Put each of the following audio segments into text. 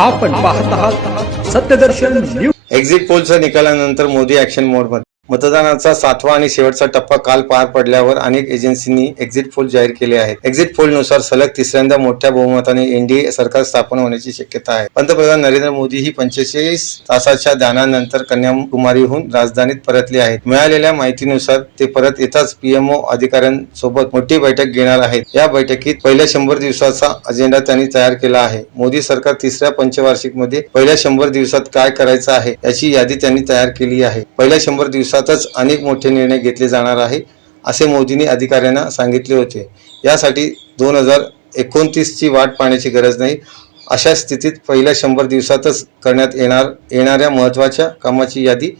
आपण पाहत आहात. सत्यदर्शन न्यूज एक्झिट पोलच्या निकालानंतर मोदी ऍक्शन मोडमध्ये मतदानाचा सातवा आणि शेवटचा टप्पा काल पार पडल्यावर अनेक एजन्सींनी एक्झिट पोल जाहीर केले आहेत. एक्झिट पोलनुसार सलग तिसऱ्यांदा मोठ्या बहुमताने एनडीए सरकार स्थापन होण्याची शक्यता आहे. पंतप्रधान नरेंद्र मोदी ही पंचेचाळीस तासाच्या ध्यानानंतर कन्याकुमारीहून राजधानीत परतले आहेत. मिळालेल्या माहितीनुसार ते परत येताच पीएमओ अधिकाऱ्यांसोबत मोठी बैठक घेणार आहेत. या बैठकीत पहिल्या शंभर दिवसाचा अजेंडा त्यांनी तयार केला आहे. मोदी सरकार तिसऱ्या पंचवार्षिकमध्ये पहिल्या शंभर दिवसात काय करायचं आहे याची यादी त्यांनी तयार केली आहे. पहिल्या शंभर दिवसात दिवसातच अनेक मोठे निर्णय घेतले जाणार आहे असे मोदींनी अधिकाऱ्यांना सांगितले होते. यासाठी दोन हजार एकोणतीसची वाट पाहण्याची गरज नाही अशा स्थितीत पहिल्या शंभर दिवसातच करण्यात येणार येणाऱ्या महत्त्वाच्या कामाची यादी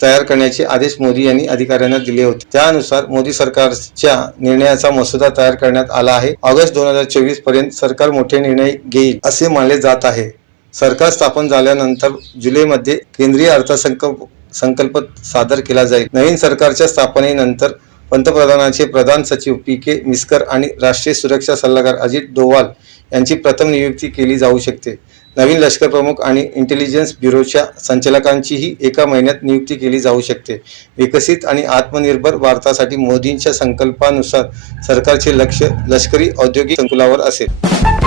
तयार करण्याचे आदेश मोदी यांनी अधिकाऱ्यांना दिले होते. त्यानुसार मोदी सरकारच्या निर्णयाचा मसुदा तयार करण्यात आला आहे. ऑगस्ट दोन हजार चोवीसपर्यंत सरकार मोठे निर्णय घेईल असे मानले जात आहे. सरकार स्थापन झाल्यानंतर जुलैमध्ये केंद्रीय अर्थसंकल्प संकल्प सादर केला जाईल. नवीन सरकारच्या स्थापनेनंतर पंतप्रधानांचे प्रधान सचिव पी के मिस्कर आणि राष्ट्रीय सुरक्षा सल्लागार अजित डोवाल यांची प्रथम नियुक्ती केली जाऊ शकते. नवीन लष्कर प्रमुख आणि इंटेलिजन्स ब्युरोच्या संचालकांचीही एका महिन्यात नियुक्ती केली जाऊ शकते. विकसित आणि आत्मनिर्भर भारतासाठी मोदींच्या संकल्पानुसार सरकारचे लक्ष लष्करी औद्योगिक संकुलावर असेल.